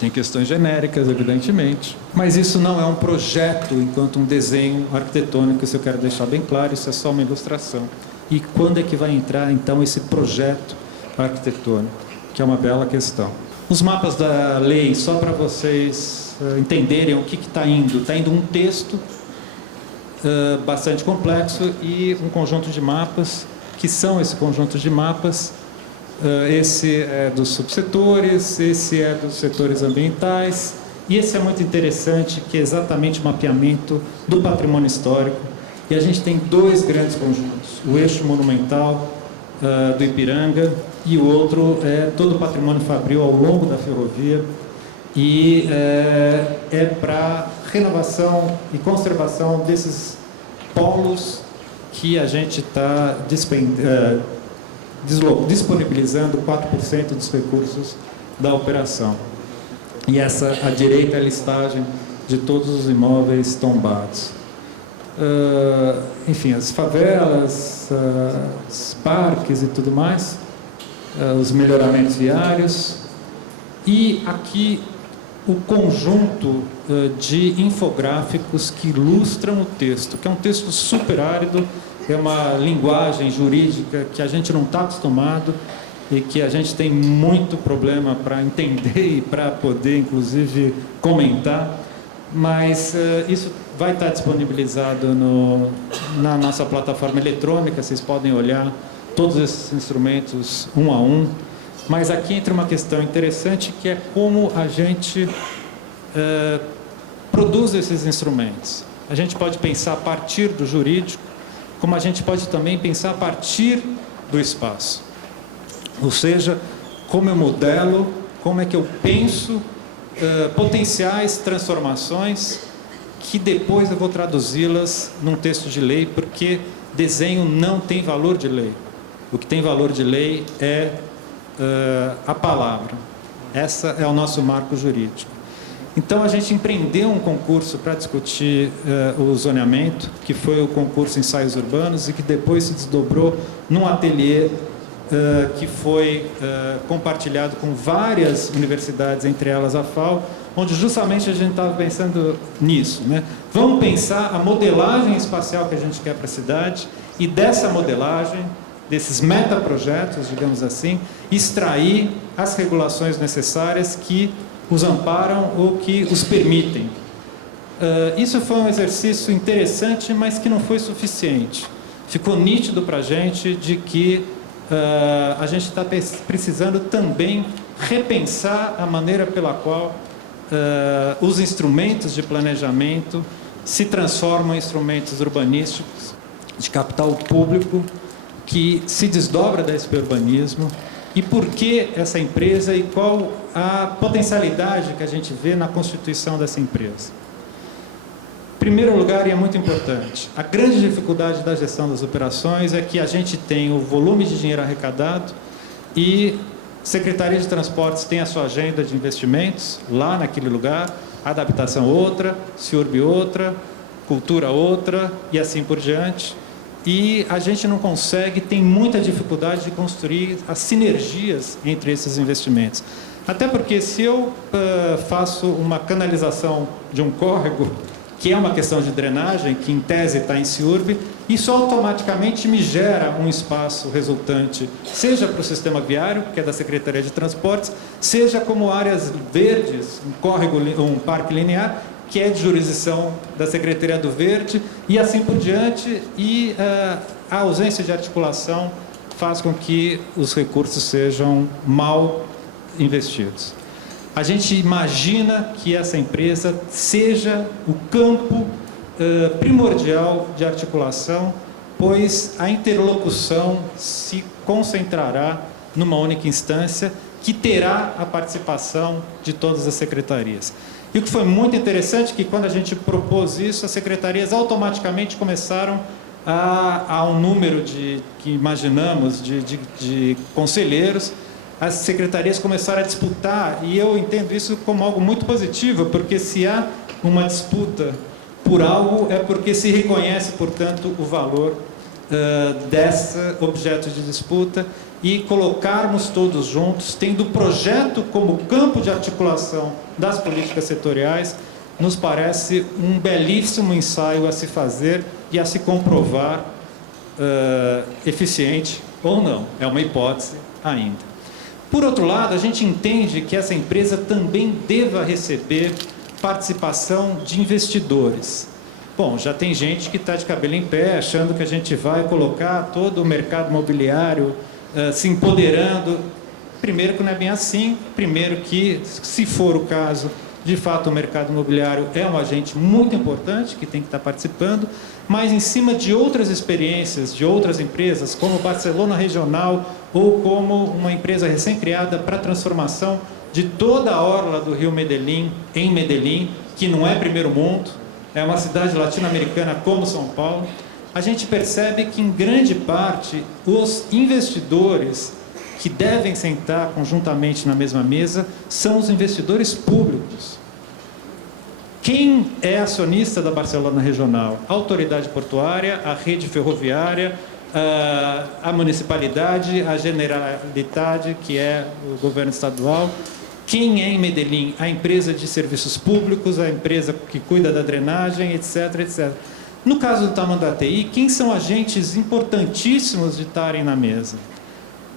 tem questões genéricas, evidentemente, mas isso não é um projeto enquanto um desenho arquitetônico, isso eu quero deixar bem claro, isso é só uma ilustração. E quando é que vai entrar, então, esse projeto arquitetônico, que é uma bela questão. Os mapas da lei, só para vocês entenderem o que está indo. Está indo um texto bastante complexo e um conjunto de mapas, que são esse conjunto de mapas. Esse é dos subsetores, esse é dos setores ambientais, e esse é muito interessante, que é exatamente o mapeamento do patrimônio histórico. E a gente tem dois grandes conjuntos, o eixo monumental do Ipiranga, e o outro é todo o patrimônio fabril ao longo da ferrovia, e é para renovação e conservação desses polos que a gente está disponibilizando 4% dos recursos da operação. E essa, à direita, é a listagem de todos os imóveis tombados. Enfim, as favelas, os parques e tudo mais, os melhoramentos viários, e aqui o conjunto de infográficos que ilustram o texto, que é um texto super árido, é uma linguagem jurídica que a gente não está acostumado e que a gente tem muito problema para entender e para poder, inclusive, comentar, mas isso vai estar disponibilizado na nossa plataforma eletrônica, vocês podem olhar todos esses instrumentos um a um, mas aqui entra uma questão interessante, que é como a gente produz esses instrumentos. A gente pode pensar a partir do jurídico, como a gente pode também pensar a partir do espaço. Ou seja, como eu modelo, como é que eu penso potenciais transformações que depois eu vou traduzi-las num texto de lei, porque desenho não tem valor de lei. O que tem valor de lei é a palavra. Essa é o nosso marco jurídico. Então, a gente empreendeu um concurso para discutir o zoneamento, que foi o concurso Ensaios Urbanos, e que depois se desdobrou num ateliê que foi compartilhado com várias universidades, entre elas a FAO, onde justamente a gente estava pensando nisso, né? Vamos pensar a modelagem espacial que a gente quer para a cidade, e dessa modelagem, desses metaprojetos, digamos assim, extrair as regulações necessárias que os amparam ou que os permitem. Isso foi um exercício interessante, mas que não foi suficiente. Ficou nítido para a gente de que a gente está precisando também repensar a maneira pela qual os instrumentos de planejamento se transformam em instrumentos urbanísticos de capital público que se desdobra da SP Urbanismo, e por que essa empresa e qual a potencialidade que a gente vê na constituição dessa empresa. Em primeiro lugar, e é muito importante, a grande dificuldade da gestão das operações é que a gente tem o volume de dinheiro arrecadado e Secretaria de Transportes tem a sua agenda de investimentos lá naquele lugar, habitação outra, CIURB outra, cultura outra e assim por diante. E a gente não consegue, tem muita dificuldade de construir as sinergias entre esses investimentos. Até porque se eu faço uma canalização de um córrego, que é uma questão de drenagem, que em tese está em CIURB, isso automaticamente me gera um espaço resultante, seja para o sistema viário, que é da Secretaria de Transportes, seja como áreas verdes, um córrego, um parque linear, que é de jurisdição da Secretaria do Verde, e assim por diante, e a ausência de articulação faz com que os recursos sejam mal investidos. A gente imagina que essa empresa seja o campo primordial de articulação, pois a interlocução se concentrará numa única instância que terá a participação de todas as secretarias. E o que foi muito interessante é que, quando a gente propôs isso, as secretarias automaticamente começaram a um número que imaginamos de conselheiros. As secretarias começaram a disputar, e eu entendo isso como algo muito positivo, porque se há uma disputa por algo, é porque se reconhece, portanto, o valor desse objeto de disputa, e colocarmos todos juntos, tendo o projeto como campo de articulação das políticas setoriais, nos parece um belíssimo ensaio a se fazer e a se comprovar eficiente ou não. É uma hipótese ainda. Por outro lado, a gente entende que essa empresa também deva receber participação de investidores. Bom, já tem gente que está de cabelo em pé, achando que a gente vai colocar todo o mercado imobiliário se empoderando. Primeiro que não é bem assim. Primeiro que, se for o caso, de fato o mercado imobiliário é um agente muito importante que tem que estar participando, mas em cima de outras experiências de outras empresas, como Barcelona Regional, ou como uma empresa recém-criada para a transformação de toda a orla do Rio Medellín em Medellín, que não é primeiro mundo, é uma cidade latino-americana como São Paulo. A gente percebe que, em grande parte, os investidores que devem sentar conjuntamente na mesma mesa são os investidores públicos. Quem é acionista da Barcelona Regional? A autoridade portuária, a rede ferroviária, a municipalidade, a Generalitat, que é o governo estadual. Quem é em Medellín? A empresa de serviços públicos, a empresa que cuida da drenagem, etc, etc. No caso do Tamanduateí, quem são agentes importantíssimos de estarem na mesa?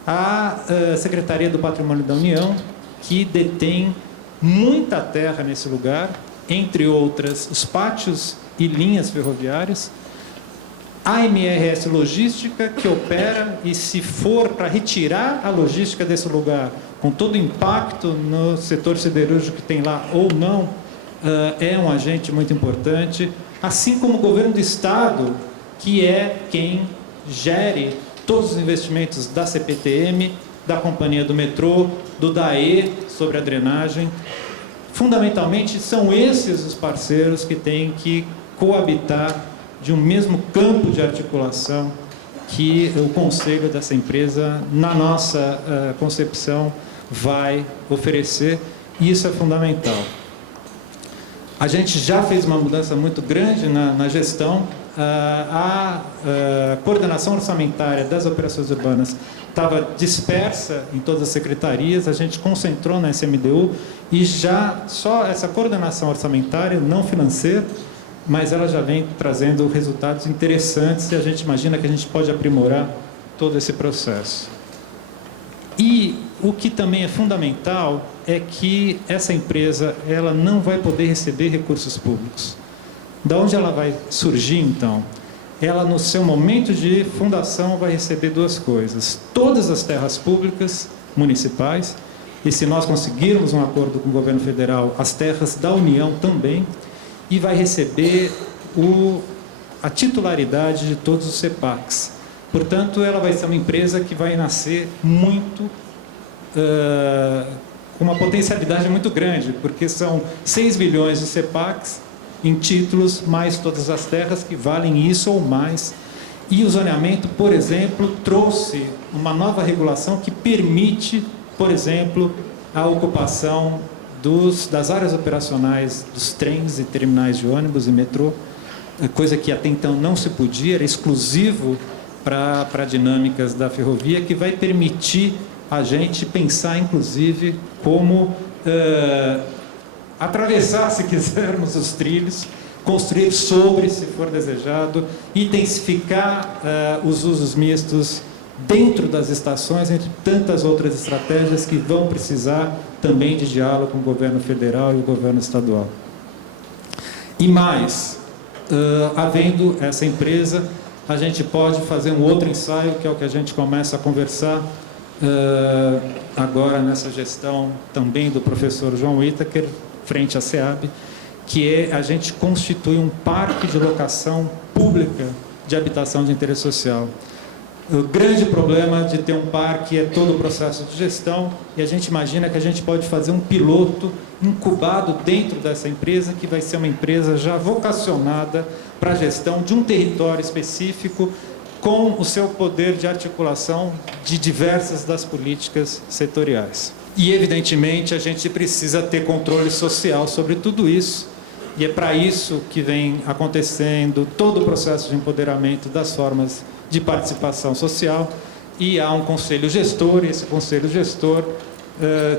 A Secretaria do Patrimônio da União, que detém muita terra nesse lugar, entre outras, os pátios e linhas ferroviárias. A MRS Logística, que opera, e se for para retirar a logística desse lugar, com todo o impacto no setor siderúrgico que tem lá ou não, é um agente muito importante. Assim como o governo do Estado, que é quem gere todos os investimentos da CPTM, da Companhia do Metrô, do DAE sobre a drenagem. Fundamentalmente, são esses os parceiros que têm que coabitar de um mesmo campo de articulação que o conselho dessa empresa, na nossa concepção, vai oferecer, e isso é fundamental. A gente já fez uma mudança muito grande na gestão. A coordenação orçamentária das operações urbanas estava dispersa em todas as secretarias, a gente concentrou na SMDU, e já só essa coordenação orçamentária, não financeira, mas ela já vem trazendo resultados interessantes, e a gente imagina que a gente pode aprimorar todo esse processo. E o que também é fundamental é que essa empresa, ela não vai poder receber recursos públicos. Da onde ela vai surgir, então? Ela, no seu momento de fundação, vai receber duas coisas: todas as terras públicas municipais, e, se nós conseguirmos um acordo com o governo federal, as terras da União também, e vai receber a titularidade de todos os CEPACs. Portanto, ela vai ser uma empresa que vai nascer muito, com uma potencialidade muito grande, porque são 6 bilhões de CEPACs em títulos, mais todas as terras que valem isso ou mais. E o zoneamento, por exemplo, trouxe uma nova regulação que permite, por exemplo, a ocupação das áreas operacionais dos trens e terminais de ônibus e metrô, coisa que até então não se podia, era exclusivo para dinâmicas da ferrovia, que vai permitir a gente pensar, inclusive, como atravessar, se quisermos, os trilhos, construir sobre, se for desejado, intensificar os usos mistos dentro das estações, entre tantas outras estratégias que vão precisar também de diálogo com o governo federal e o governo estadual. E mais, havendo essa empresa, a gente pode fazer um outro ensaio, que é o que a gente começa a conversar agora nessa gestão também do professor João Whittaker, frente à SEAB, que é a gente constituir um parque de locação pública de habitação de interesse social. O grande problema de ter um parque é todo o processo de gestão, e a gente imagina que a gente pode fazer um piloto incubado dentro dessa empresa, que vai ser uma empresa já vocacionada para a gestão de um território específico, com o seu poder de articulação de diversas das políticas setoriais. E, evidentemente, a gente precisa ter controle social sobre tudo isso, e é para isso que vem acontecendo todo o processo de empoderamento das formas de participação social, e há um conselho gestor, e esse conselho gestor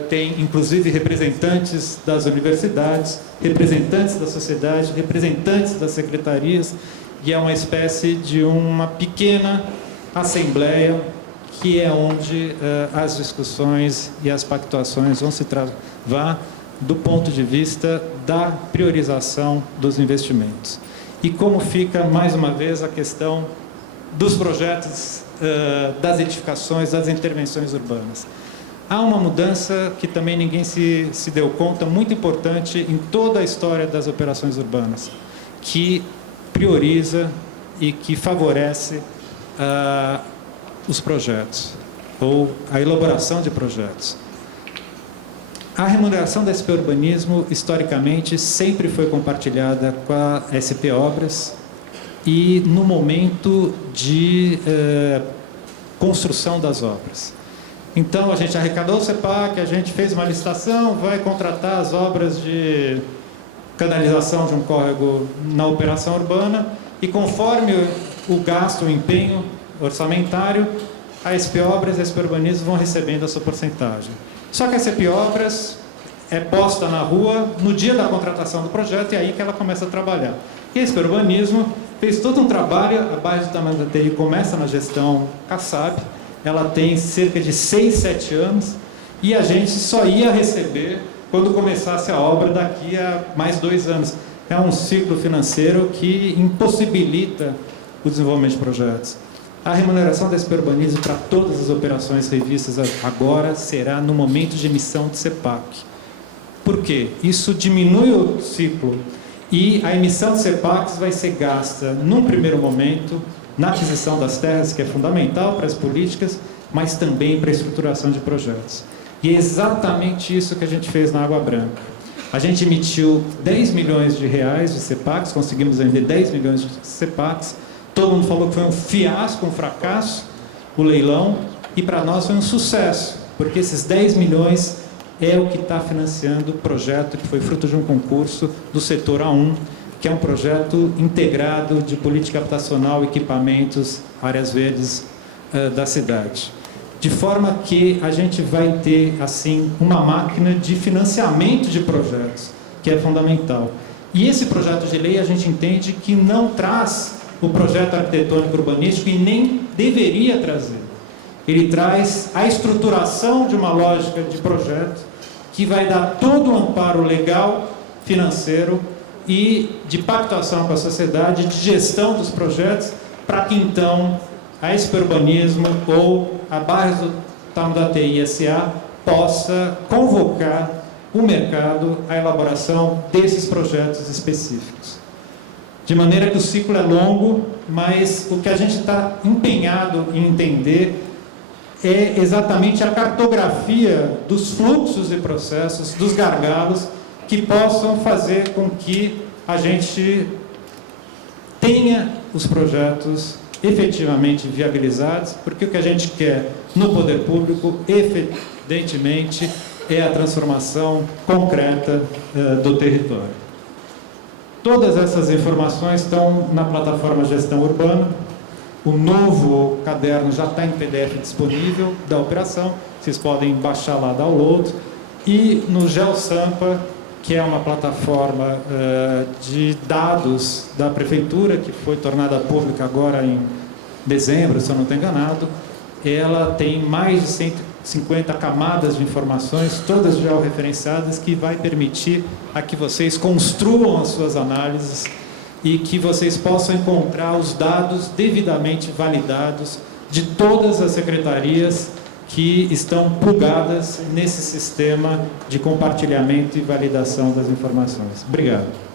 tem, inclusive, representantes das universidades, representantes da sociedade, representantes das secretarias, e é uma espécie de uma pequena assembleia que é onde as discussões e as pactuações vão se travar do ponto de vista da priorização dos investimentos. E como fica, mais uma vez, a questão dos projetos, das edificações, das intervenções urbanas. Há uma mudança que também ninguém se deu conta, muito importante em toda a história das operações urbanas, que prioriza e que favorece os projetos, ou a elaboração de projetos. A remuneração da SP Urbanismo, historicamente, sempre foi compartilhada com a SP Obras, e no momento de construção das obras. Então, a gente arrecadou o CEPAC, a gente fez uma licitação, vai contratar as obras de canalização de um córrego na operação urbana, e conforme o gasto, o empenho orçamentário, a SP Obras e a SP Urbanismo vão recebendo a sua porcentagem. Só que a SP Obras é posta na rua no dia da contratação do projeto, e é aí que ela começa a trabalhar. E a SP Urbanismo fez todo um trabalho, a base do tamanho da TI começa na gestão Kassab, ela tem cerca de 6, 7 anos, e a gente só ia receber quando começasse a obra daqui a mais 2 anos. É um ciclo financeiro que impossibilita o desenvolvimento de projetos. A remuneração da SP Urbanismo para todas as operações revistas agora será no momento de emissão de CEPAC. Por quê? Isso diminui o ciclo, e a emissão de CEPACs vai ser gasta, num primeiro momento, na aquisição das terras, que é fundamental para as políticas, mas também para a estruturação de projetos. E é exatamente isso que a gente fez na Água Branca. A gente emitiu 10 milhões de reais de CEPACs, conseguimos vender 10 milhões de CEPACs. Todo mundo falou que foi um fiasco, um fracasso, o leilão, e para nós foi um sucesso, porque esses 10 milhões é o que está financiando o projeto que foi fruto de um concurso do setor A1, que é um projeto integrado de política habitacional, equipamentos, áreas verdes da cidade. De forma que a gente vai ter, assim, uma máquina de financiamento de projetos, que é fundamental. E esse projeto de lei a gente entende que não traz o projeto arquitetônico urbanístico, e nem deveria trazer. Ele traz a estruturação de uma lógica de projeto que vai dar todo o amparo legal, financeiro e de pactuação com a sociedade, de gestão dos projetos, para que então a SP Urbanismo ou a base do TAM da TI SA possa convocar o mercado à elaboração desses projetos específicos. De maneira que o ciclo é longo, mas o que a gente está empenhado em entender é exatamente a cartografia dos fluxos e processos, dos gargalos, que possam fazer com que a gente tenha os projetos efetivamente viabilizados, porque o que a gente quer no poder público, evidentemente, é a transformação concreta do território. Todas essas informações estão na plataforma Gestão Urbana. O novo caderno já está em PDF disponível da operação, vocês podem baixar lá, download. E no GeoSampa, que é uma plataforma de dados da Prefeitura, que foi tornada pública agora em dezembro, se eu não estou enganado, ela tem mais de 150 camadas de informações, todas georreferenciadas, que vai permitir a que vocês construam as suas análises e que vocês possam encontrar os dados devidamente validados de todas as secretarias que estão plugadas nesse sistema de compartilhamento e validação das informações. Obrigado.